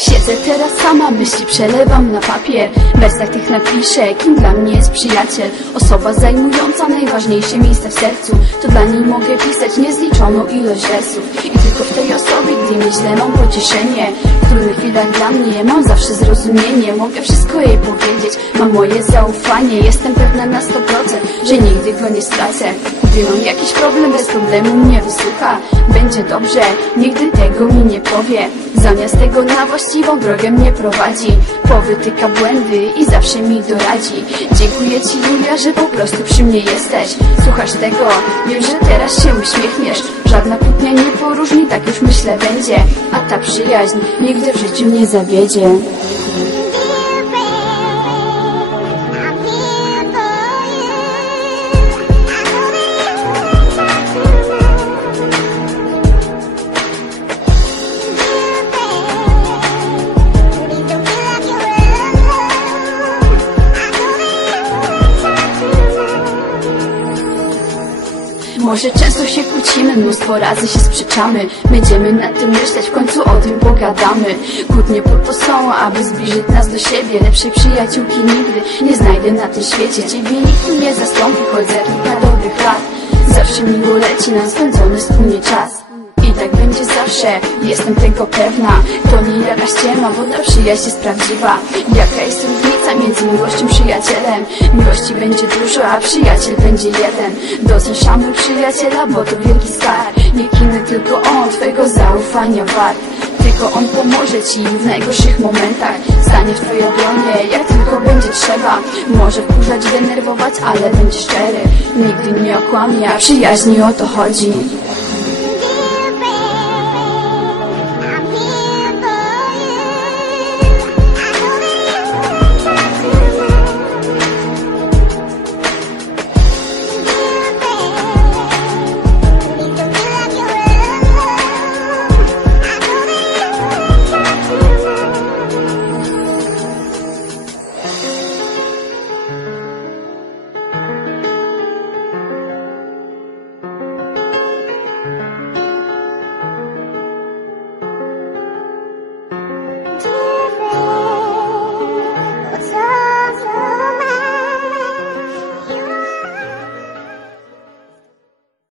Siedzę teraz sama, myśli przelewam na papier. W wersach tych napiszę, kim dla mnie jest przyjaciel? Osoba zajmująca najważniejsze miejsce w sercu. To dla niej mogę pisać niezliczoną ilość wersów. I tylko w tej osobie, gdy myślę mam pocieszenie. W trudnych chwilach dla mnie mam zawsze zrozumienie. Mogę wszystko jej powiedzieć, mam moje zaufanie. Jestem pewna na 100%, że nigdy go nie stracę Gdy mam jakiś problem, bez problemu mnie wysłucha. Będzie dobrze, nigdy tego mi nie powie. Zamiast tego na właściwą drogę mnie prowadzi. Powytyka błędy i zawsze mi doradzi. Dziękuję Ci Julia, że po prostu przy mnie jesteś. Słuchasz tego, wiem, że teraz się uśmiechniesz. Żadna kłótnia nie poróżni, tak już myślę będzie. A ta przyjaźń nigdy w życiu nie zawiedzie Może często się kłócimy, mnóstwo razy się sprzeczamy. Będziemy nad tym myśleć, w końcu o tym pogadamy. Kłótnie po to są, aby zbliżyć nas do siebie. Lepszej przyjaciółki nigdy nie znajdę na tym świecie. Ciebie nikt nie zastąpi, choć za kilka dobrych lat. Zawsze miło leci nam spędzony wspólnie czas. I tak będzie zawsze, jestem tego pewna. To nie jakaś ściema, bo ta przyjaźń jest prawdziwa. Jaka jest różnica między miłością przyjacielem. Miłości będzie dużo, a przyjaciel będzie jeden. Doceń szanuj przyjaciela, bo to wielki skarb Nikt inny, tylko on, twojego zaufania wart. Tylko on pomoże ci w najgorszych momentach. Stanie w twojej obronie, jak tylko będzie trzeba. Może wkurzać, denerwować, ale będzie szczery. Nigdy nie okłamie, a przyjaźni o to chodzi